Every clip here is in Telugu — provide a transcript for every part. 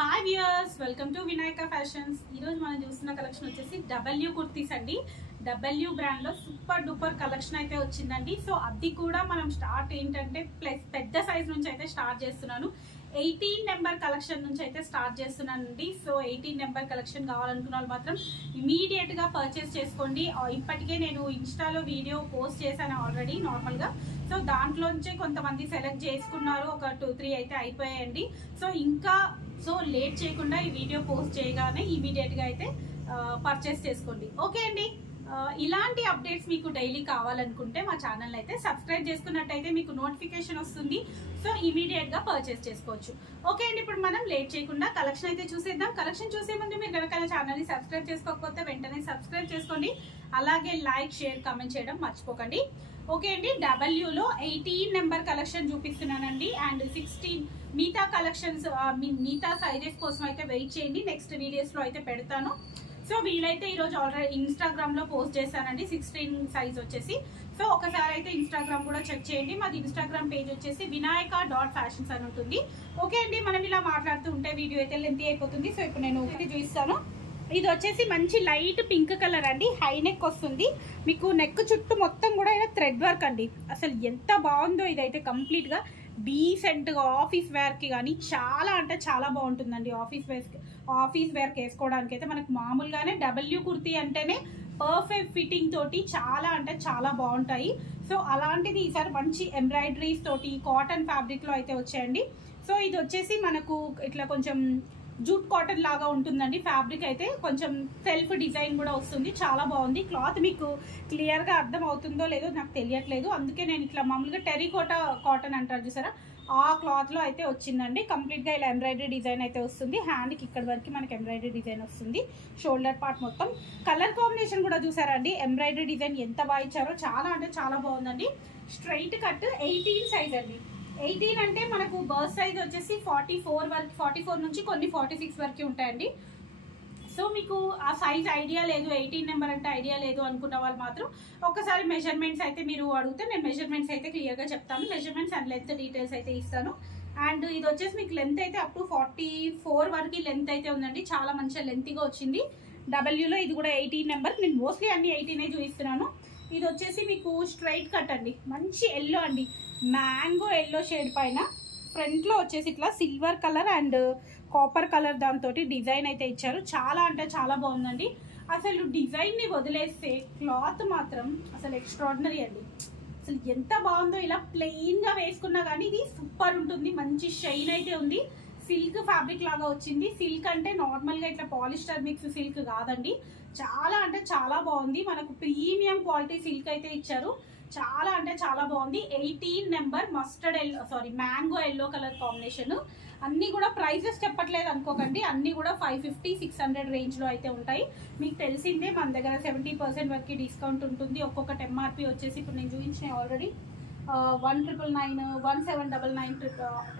Hi viewers, welcome to Vinayaka fashions. ఈరోజు మనం చూస్తున్న కలెక్షన్ వచ్చేసి డబ్ల్యూ కుర్తీస్ అండి. డబ్ల్యూ బ్రాండ్లో సూపర్ డూపర్ కలెక్షన్ అయితే వచ్చిందండి. సో అది కూడా మనం స్టార్ట్ ఏంటంటే పెద్ద సైజ్ నుంచి అయితే స్టార్ట్ చేస్తున్నాను. 18 నెంబర్ కలెక్షన్ నుంచి అయితే స్టార్ట్ చేస్తున్నానండి. సో 18 నెంబర్ కలెక్షన్ కావాలనుకున్న వాళ్ళు మాత్రం ఇమీడియట్గా పర్చేస్ చేసుకోండి. ఇప్పటికే నేను ఇన్స్టాలో వీడియో పోస్ట్ చేశాను ఆల్రెడీ నార్మల్గా. సో దాంట్లోంచే కొంతమంది సెలెక్ట్ చేసుకున్నారు, ఒక 2-3 అయితే అయిపోయాయండి. సో లేట్ చేయకుండా ఈ వీడియో పోస్ట్ చేయగానే ఇమీడియట్గా అయితే పర్చేస్ చేసుకోండి. ఓకే అండి. ఇలాంటి అప్డేట్స్ మీకు డైలీ కావాలనుకుంటే మా ఛానల్ అయితే సబ్స్క్రైబ్ చేసుకున్నట్టయితే మీకు నోటిఫికేషన్ వస్తుంది. సో ఇమీడియట్గా పర్చేస్ చేసుకోవచ్చు. ఓకే అండి, ఇప్పుడు మనం లేట్ చేయకుండా కలెక్షన్ అయితే చూసేద్దాం. కలెక్షన్ చూసే ముందు మీరు కనుక ఛానల్ని సబ్స్క్రైబ్ చేసుకోకపోతే వెంటనే సబ్స్క్రైబ్ చేసుకోండి. అలాగే లైక్, షేర్, కామెంట్ చేయడం మర్చిపోకండి. ఓకే అండి, డబ్ల్యూలో 18 నెంబర్ కలెక్షన్ చూపిస్తున్నానండి. అండ్ 16 మిగతా కలెక్షన్స్ మిగతా సైజెస్ కోసం అయితే వెయిట్ చేయండి. నెక్స్ట్ వీడియోస్లో అయితే పెడతాను. సో వీలైతే ఈరోజు ఆల్రెడీ ఇన్స్టాగ్రామ్లో పోస్ట్ చేశానండి 16 సైజ్ వచ్చేసి. సో ఒకసారి అయితే ఇన్స్టాగ్రామ్ కూడా చెక్ చేయండి. మాది ఇన్స్టాగ్రామ్ పేజ్ వచ్చేసి vinayaka.fashions అని ఉంటుంది. ఓకే అండి, మనం ఇలా మాట్లాడుతూ ఉంటే వీడియో అయితే లెంతీ అయిపోతుంది. సో ఇప్పుడు నేను ఒకటి చూపిస్తాను. ఇది వచ్చేసి మంచి లైట్ పింక్ కలర్ అండి. హై నెక్ వస్తుంది. మీకు నెక్ చుట్టూ మొత్తం కూడా ఇలా థ్రెడ్ వర్క్ అండి. అసలు ఎంత బాగుందో ఇదైతే. కంప్లీట్గా డీసెంట్గా ఆఫీస్ వేర్కి కానీ చాలా అంటే చాలా బాగుంటుందండి. ఆఫీస్ వేర్కి వేసుకోవడానికి అయితే మనకు మామూలుగానే డబ్ల్యూ కుర్తీ అంటేనే పర్ఫెక్ట్ ఫిట్టింగ్ తోటి చాలా అంటే చాలా బాగుంటాయి. సో అలాంటిది ఈసారి మంచి ఎంబ్రాయిడరీస్ తోటి కాటన్ ఫ్యాబ్రిక్లో అయితే వచ్చాయండి. సో ఇది వచ్చేసి మనకు ఇట్లా కొంచెం జూట్ కాటన్ లాగా ఉంటుందండి. ఫ్యాబ్రిక్ అయితే కొంచెం సెల్ఫ్ డిజైన్ కూడా వస్తుంది. చాలా బాగుంది. క్లాత్ మీకు క్లియర్గా అర్థం అవుతుందో లేదో నాకు తెలియట్లేదు, అందుకే నేను ఇట్లా మామూలుగా టెరికోటా కాటన్ అంటారు చూసారా, ఆ క్లాత్లో అయితే వచ్చిందండి. కంప్లీట్గా ఇలా ఎంబ్రాయిడరీ డిజైన్ అయితే వస్తుంది. హ్యాండ్కి ఇక్కడ వరకు మనకి ఎంబ్రాయిడరీ డిజైన్ వస్తుంది. షోల్డర్ పార్ట్ మొత్తం కలర్ కాంబినేషన్ కూడా చూసారా అండి. ఎంబ్రాయిడరీ డిజైన్ ఎంత బాగా ఇచ్చారో, చాలా అంటే చాలా బాగుందండి. స్ట్రైట్ కట్ 18 సైజ్ అండి. 18 అంటే మనకు బర్త్ సైజ్ వచ్చేసి 44 వరకు, 44 నుంచి కొన్ని 46 వరకు ఉంటాయండి. సో మీకు ఆ సైజ్ ఐడియా లేదు, 18 నెంబర్ అంటే ఐడియా లేదు అనుకున్న వాళ్ళు మాత్రం ఒకసారి మెజర్మెంట్స్ అయితే మీరు అడిగితే నేను మెజర్మెంట్స్ అయితే క్లియర్గా చెప్తాను. మెజర్మెంట్స్ అండ్ లెంత్ డీటెయిల్స్ అయితే ఇస్తాను. అండ్ ఇది వచ్చేసి మీకు లెంత్ అయితే అప్ టు 44 వరకు లెంత్ అయితే ఉందండి. చాలా మంచిగా లెంత్గా వచ్చింది. డబ్ల్యూలో ఇది కూడా 18 నెంబర్. నేను మోస్ట్లీ అన్ని 18 చూపిస్తున్నాను. ఇది వచ్చేసి మీకు స్ట్రైట్ కట్ అండి. మంచి ఎల్లో అండి, మ్యాంగో ఎల్లో షేడ్ పైన ఫ్రంట్లో వచ్చేసి ఇట్లా silver colour and copper colour దాంతో డిజైన్ అయితే ఇచ్చారు. చాలా అంటే చాలా బాగుందండి. అసలు డిజైన్ని వదిలేస్తే క్లాత్ మాత్రం అసలు ఎక్స్ట్రాడినరీ అండి. అసలు ఎంత బాగుందో. ఇలా ప్లెయిన్గా వేసుకున్నా కానీ ఇది సూపర్ ఉంటుంది. మంచి షైన్ అయితే ఉంది. సిల్క్ ఫ్యాబ్రిక్ లాగా వచ్చింది. సిల్క్ అంటే నార్మల్గా ఇట్లా పాలిస్టర్ మిక్స్ సిల్క్ కాదండి. చాలా అంటే చాలా బాగుంది. మనకు ప్రీమియం క్వాలిటీ సిల్క్ అయితే ఇచ్చారు. చాలా అంటే చాలా బాగుంది. 18 number mustard mango yellow colour combination. అన్నీ కూడా ప్రైజెస్ చెప్పట్లేదు అనుకోకండి. అన్నీ కూడా 550-600 రేంజ్లో అయితే ఉంటాయి. మీకు తెలిసిందే మన దగ్గర 70% వరకు డిస్కౌంట్ ఉంటుంది. ఒక్కొక్కటి ఎంఆర్పి వచ్చేసి ఇప్పుడు నేను చూపించిన ఆల్రెడీ 1999, 1799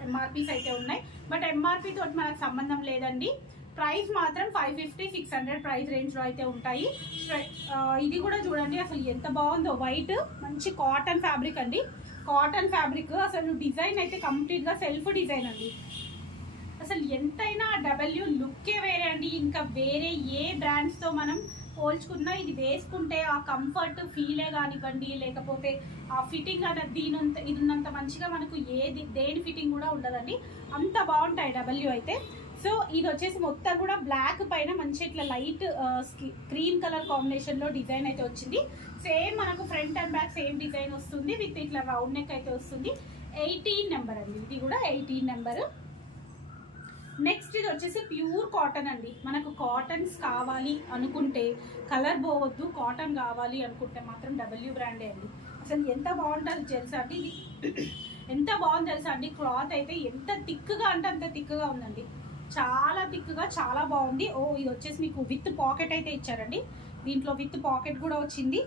ఎంఆర్పీస్ అయితే ఉన్నాయి. బట్ ఎంఆర్పి తోటి మనకు సంబంధం లేదండి. ప్రైస్ మాత్రం 550-600 ప్రైస్ రేంజ్లో అయితే ఉంటాయి. ఇది కూడా చూడండి అసలు ఎంత బాగుందో. వైట్ మంచి కాటన్ ఫ్యాబ్రిక్ అండి. కాటన్ ఫ్యాబ్రిక్ అసలు డిజైన్ అయితే కంప్లీట్గా సెల్ఫ్ డిజైన్ అండి. అసలు ఎంతైనా డబ్ల్యూ లుక్కే వేరే అండి. ఇంకా వేరే ఏ బ్రాండ్స్తో మనం పోల్చుకున్నా ఇది వేసుకుంటే ఆ కంఫర్ట్ ఫీలే కానివ్వండి, లేకపోతే ఆ ఫిట్టింగ్ అనేది ఇది ఉన్నంత మంచిగా మనకు దేని ఫిట్టింగ్ కూడా ఉండదండి. అంత బాగుంటాయి డబ్ల్యూ అయితే. సో ఇది వచ్చేసి మొత్తం కూడా బ్లాక్ పైన మంచి ఇట్లా లైట్ క్రీమ్ కలర్ కాంబినేషన్లో డిజైన్ అయితే వచ్చింది. సేమ్ మనకు front and back same design వస్తుంది. విత్ ఇట్లా రౌండ్ నెక్ అయితే వస్తుంది. 18 నెంబర్ అండి. ఇది కూడా 18 నెంబర్. నెక్స్ట్ ఇది వచ్చేసి ప్యూర్ కాటన్ అండి. మనకు కాటన్స్ కావాలి అనుకుంటే, కలర్ పోవద్దు, కాటన్ కావాలి అనుకుంటే మాత్రం డబ్ల్యూ బ్రాండే అండి. అసలు ఎంత బాగుంటుంది తెలుసా అండి. ఇది ఎంత బాగుంది తెలుసా అండి. క్లాత్ అయితే ఎంత థిక్గా అంటే అంత థిక్గా ఉందండి. చాలా థిక్గా చాలా బాగుంది. ఇది వచ్చేసి మీకు విత్ పాకెట్ అయితే ఇచ్చారండి. దీంట్లో విత్ పాకెట్ కూడా వచ్చింది.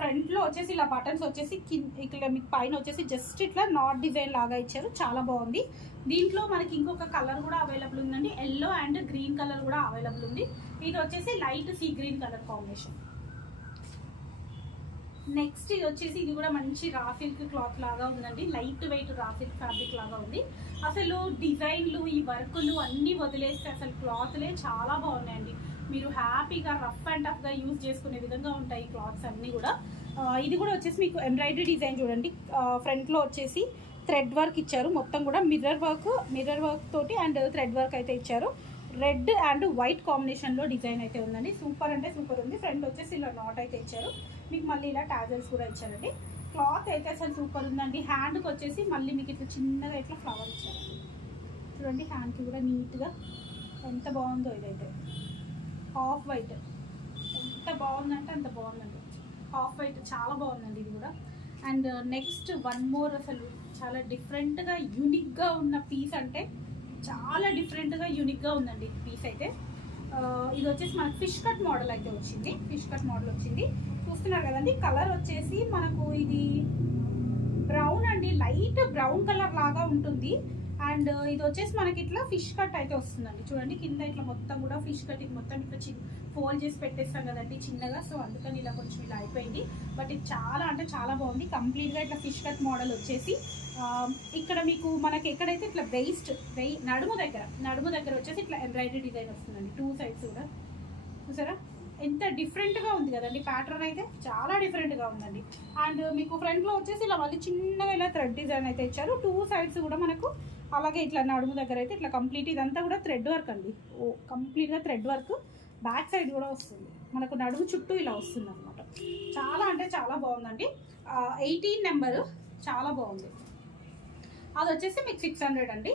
ఫ్రంట్లో వచ్చేసి ఇలా బటన్స్ వచ్చేసి ఇక్కడ మీకు పైన వచ్చేసి జస్ట్ ఇట్లా నాట్ డిజైన్ లాగా ఇచ్చారు. చాలా బాగుంది. దీంట్లో మనకి ఇంకొక కలర్ కూడా అవైలబుల్ ఉందండి. ఎల్లో అండ్ గ్రీన్ కలర్ కూడా అవైలబుల్ ఉంది. ఇది వచ్చేసి light sea green colour combination. Next ఇది వచ్చేసి ఇది కూడా మంచి రా సిల్క్ క్లాత్ లాగా ఉందండి, light weight raw silk fabric లాగా ఉంది. అసలు డిజైన్లు ఈ వర్కులు అన్నీ వదిలేస్తే అసలు క్లాత్లే చాలా బాగున్నాయండి. మీరు హ్యాపీగా రఫ్ అండ్ టఫ్గా యూజ్ చేసుకునే విధంగా ఉంటాయి ఈ క్లాత్స్ అన్నీ కూడా. ఇది కూడా వచ్చేసి మీకు ఎంబ్రాయిడరీ డిజైన్ చూడండి, ఫ్రంట్లో వచ్చేసి థ్రెడ్ వర్క్ ఇచ్చారు, మొత్తం కూడా మిర్రర్ వర్క్ తోటి అండ్ థ్రెడ్ వర్క్ అయితే ఇచ్చారు. రెడ్ అండ్ వైట్ కాంబినేషన్లో డిజైన్ అయితే ఉందండి, సూపర్ అంటే సూపర్ ఉంది. ఫ్రంట్ వచ్చేసి ఇలా నాట్ అయితే ఇచ్చారు, మీకు మళ్ళీ ఇలా టాజల్స్ కూడా ఇచ్చారండి. క్లాత్ అయితే అసలు సూపర్ ఉందండి. హ్యాండ్కి వచ్చేసి మళ్ళీ మీకు ఇట్లా చిన్నగా ఇట్లా ఫ్లవర్ ఇచ్చారండి, చూడండి హ్యాండ్కి కూడా నీట్గా ఎంత బాగుందో. ఇదైతే హాఫ్ వైట్, ఎంత బాగుందంటే అంత బాగుందండి. హాఫ్ వైట్ చాలా బాగుందండి ఇది కూడా. అండ్ నెక్స్ట్ వన్ మోర్, అసలు చాలా డిఫరెంట్గా యూనిక్గా ఉన్న పీస్, అంటే చాలా డిఫరెంట్గా యూనిక్గా ఉందండి ఈ పీస్ అయితే. ఇది వచ్చేసి మనకు ఫిష్ కట్ మోడల్ అయితే వచ్చింది, ఫిష్ కట్ మోడల్ వచ్చింది. చూస్తున్నారు కదండి, కలర్ వచ్చేసి మనకు ఇది బ్రౌన్ అండి, లైట్ బ్రౌన్ కలర్ లాగా ఉంటుంది. అండ్ ఇది వచ్చేసి మనకి ఇట్లా ఫిష్ కట్ అయితే వస్తుందండి, చూడండి కింద ఇట్లా మొత్తం కూడా ఫిష్ కట్ మొత్తం ఇట్లా ఫోల్డ్ చేసి పెట్టేస్తాం కదండి చిన్నగా, సో అందుకని ఇలా కొంచెం ఇలా అయిపోయింది. బట్ ఇది చాలా అంటే చాలా బాగుంది, కంప్లీట్గా ఇట్లా ఫిష్ కట్ మోడల్ వచ్చేసి. ఇక్కడ మీకు మనకి ఎక్కడైతే ఇట్లా నడుము దగ్గర వచ్చేసి ఇట్లా ఎంబ్రాయిడరీ డిజైన్ వస్తుందండి, 2 సైడ్స్ కూడా. చూసారా ఎంత డిఫరెంట్గా ఉంది కదండి, ప్యాటర్న్ అయితే చాలా డిఫరెంట్గా ఉందండి. అండ్ మీకు ఫ్రంట్లో వచ్చేసి ఇలా మళ్ళీ చిన్నగా ఇలా థ్రెడ్ డిజైన్ అయితే ఇచ్చారు, 2 సైడ్స్ కూడా మనకు. అలాగే ఇట్లా నడుము దగ్గర అయితే ఇట్లా కంప్లీట్ ఇదంతా కూడా థ్రెడ్ వర్క్ అండి, కంప్లీట్గా థ్రెడ్ వర్క్. బ్యాక్ సైడ్ కూడా వస్తుంది మనకు, నడుము చుట్టూ ఇలా వస్తుంది అనమాట. చాలా అంటే చాలా బాగుందండి. 18 నెంబరు చాలా బాగుంది. అది వచ్చేసి మీకు 600 అండి.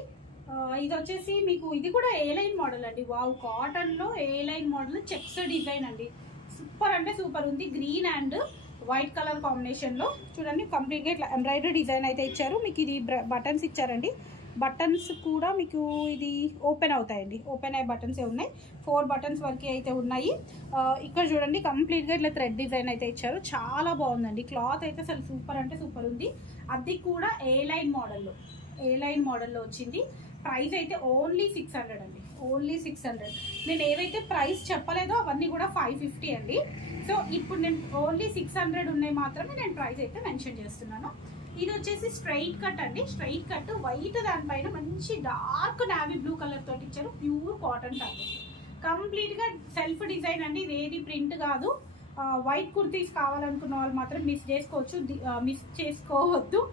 ఇది వచ్చేసి మీకు ఇది కూడా ఏ లైన్ మోడల్ అండి, వావ్ కాటన్లో ఏ లైన్ మోడల్ చెక్స్ డిజైన్ అండి, సూపర్ అంటే సూపర్ ఉంది. గ్రీన్ అండ్ వైట్ కలర్ కాంబినేషన్లో చూడండి, కంప్లీట్గా ఇట్లా ఎంబ్రాయిడరీ డిజైన్ అయితే ఇచ్చారు. మీకు ఇది బటన్స్ ఇచ్చారండి, బటన్స్ కూడా మీకు ఇది ఓపెన్ అవుతాయండి, ఓపెన్ అయ్యే బటన్సే ఉన్నాయి, 4 బటన్స్ వరకు అయితే ఉన్నాయి. ఇక్కడ చూడండి కంప్లీట్గా ఇట్లా థ్రెడ్ డిజైన్ అయితే ఇచ్చారు, చాలా బాగుందండి. క్లాత్ అయితే అసలు సూపర్ అంటే సూపర్ ఉంది. అది కూడా ఏ లైన్ మోడల్లో వచ్చింది. ప్రైస్ అయితే ఓన్లీ 600 అండి, ఓన్లీ 600. నేను ఏవైతే ప్రైస్ చెప్పలేదో అవన్నీ కూడా 550 అండి. సో ఇప్పుడు నేను ఓన్లీ 600 ఉన్నాయి మాత్రమే నేను ప్రైస్ అయితే మెన్షన్ చేస్తున్నాను. ఇది వచ్చేసి స్ట్రైట్ కట్ అండి, స్ట్రైట్ కట్ వైట్, దానిపైన మంచి డార్క్ నావీ బ్లూ కలర్ తోటి ఇచ్చారు, ప్యూర్ కాటన్ ఫ్యాబ్రిక్, కంప్లీట్గా సెల్ఫ్ డిజైన్ అండి, ఇది ఏది ప్రింట్ కాదు. వైట్ కుర్తీస్ కావాలనుకున్న వాళ్ళు మాత్రం మిస్ చేసుకోవద్దు.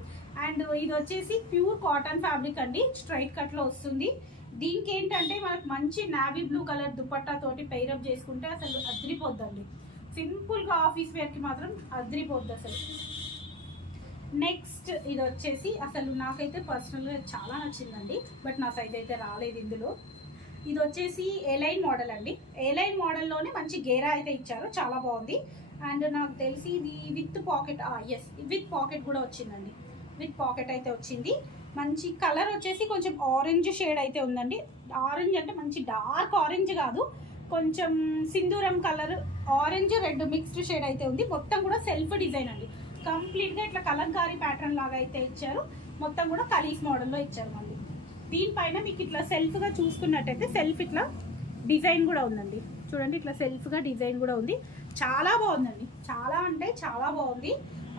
అండ్ ఇది వచ్చేసి ప్యూర్ కాటన్ ఫ్యాబ్రిక్ అండి, స్ట్రైట్ కట్లో వస్తుంది. దీనికి ఏంటంటే మనకు మంచి నావీ బ్లూ కలర్ దుపట్టా తోటి పెయిరప్ చేసుకుంటే అసలు అద్రిపోద్దండి, సింపుల్గా ఆఫీస్ వేర్కి మాత్రం అద్రిపోద్ది అసలు. నెక్స్ట్ ఇది వచ్చేసి అసలు నాకైతే పర్సనల్గా చాలా నచ్చిందండి, బట్ నా సైజ్ అయితే రాలేదు ఇందులో. ఇది వచ్చేసి ఏలైన్ మోడల్ అండి, ఏలైన్ మోడల్లోనే మంచి గేరా అయితే ఇచ్చారు, చాలా బాగుంది. అండ్ నాకు తెలిసి ఇది with pocket, yes with pocket కూడా వచ్చిందండి, విత్ పాకెట్ అయితే వచ్చింది. మంచి కలర్ వచ్చేసి కొంచెం ఆరెంజ్ షేడ్ అయితే ఉందండి, ఆరెంజ్ అంటే మంచి డార్క్ ఆరెంజ్ కాదు, కొంచెం సింధూరం colour, orange red mixed shade అయితే ఉంది. మొత్తం కూడా సెల్ఫ్ డిజైన్ అండి, కంప్లీట్గా ఇట్లా కలంకారీ ప్యాటర్న్ లాగా అయితే ఇచ్చారు, మొత్తం కూడా కలీస్ మోడల్లో ఇచ్చారు. మళ్ళీ దీనిపైన మీకు ఇట్లా సెల్ఫ్గా చూసుకున్నట్టయితే సెల్ఫ్ ఇట్లా డిజైన్ కూడా ఉందండి, చూడండి ఇట్లా సెల్ఫ్గా డిజైన్ కూడా ఉంది, చాలా బాగుందండి, చాలా అంటే చాలా బాగుంది.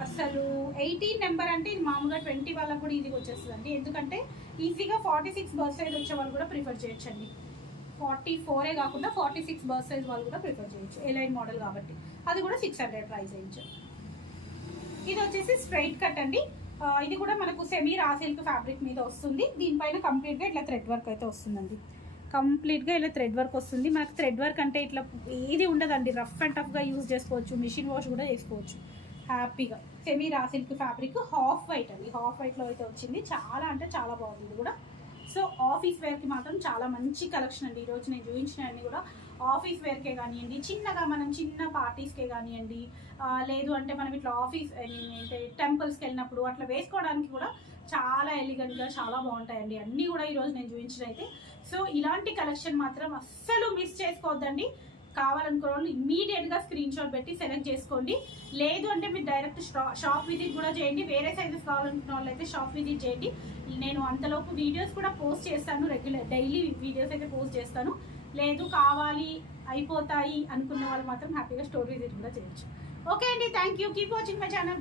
అసలు 18 నెంబర్ అంటే ఇది మామూలుగా 20 వాళ్ళకి కూడా ఈజీగా వచ్చేస్తుందండి, ఎందుకంటే ఈజీగా 46 బర్త్ సైజ్ వచ్చే వాళ్ళు కూడా ప్రిఫర్ చేయొచ్చండి, 44 కాకుండా 46 బర్త్ సైజ్ వాళ్ళు కూడా ప్రిఫర్ చేయొచ్చు, ఏలైన్ మోడల్ కాబట్టి. అది కూడా 600 ప్రైస్ అయ్యించు. ఇది వచ్చేసి స్ట్రైట్ కట్ అండి, ఇది కూడా మనకు సెమీ రా సిల్క్ ఫ్యాబ్రిక్ మీద వస్తుంది. దీనిపైన కంప్లీట్గా ఇట్లా థ్రెడ్ వర్క్ అయితే వస్తుందండి, కంప్లీట్గా ఇలా థ్రెడ్ వర్క్ వస్తుంది. మనకు థ్రెడ్ వర్క్ అంటే ఇట్లా ఏది ఉండదండి, రఫ్ అండ్ టఫ్గా యూజ్ చేసుకోవచ్చు, మిషన్ వాష్ కూడా చేసుకోవచ్చు హ్యాపీగా. Semi raw silk fabric, half white అండి, హాఫ్ వైట్లో అయితే వచ్చింది, చాలా అంటే చాలా బాగుంది ఇది కూడా. సో ఆఫీస్ వేర్కి మాత్రం చాలా మంచి కలెక్షన్ అండి, ఈరోజు నేను చూపించిన అన్ని కూడా ఆఫీస్ వేర్కే కానివ్వండి, చిన్నగా మనం చిన్న పార్టీస్కే కానివ్వండి, లేదు అంటే మనం ఇట్లా ఆఫీస్ అంటే టెంపుల్స్కి వెళ్ళినప్పుడు అట్లా వేసుకోవడానికి కూడా చాలా ఎలిగెంట్గా చాలా బాగుంటాయండి అన్నీ కూడా ఈరోజు నేను చూపించిన అయితే. సో ఇలాంటి కలెక్షన్ మాత్రం అస్సలు మిస్ చేసుకోవద్దండి, కావాలనుకున్న వాళ్ళు ఇమ్మీడియట్గా స్క్రీన్ షాట్ పెట్టి సెలెక్ట్ చేసుకోండి. లేదు అంటే మీరు డైరెక్ట్ షాప్ విజిట్ కూడా చేయండి, వేరే సైజెస్ కావాలనుకున్న వాళ్ళు అయితే షాప్ విజిట్ చేయండి. నేను అంతలోపు వీడియోస్ కూడా పోస్ట్ చేస్తాను, డైలీ వీడియోస్ అయితే పోస్ట్ చేస్తాను. లేదు కావాలి అయిపోతాయి అనుకున్న వాళ్ళు మాత్రం హ్యాపీగా స్టోర్ విజిట్ కూడా చేయొచ్చు. ఓకే అండి, thank you, keep watching my channel.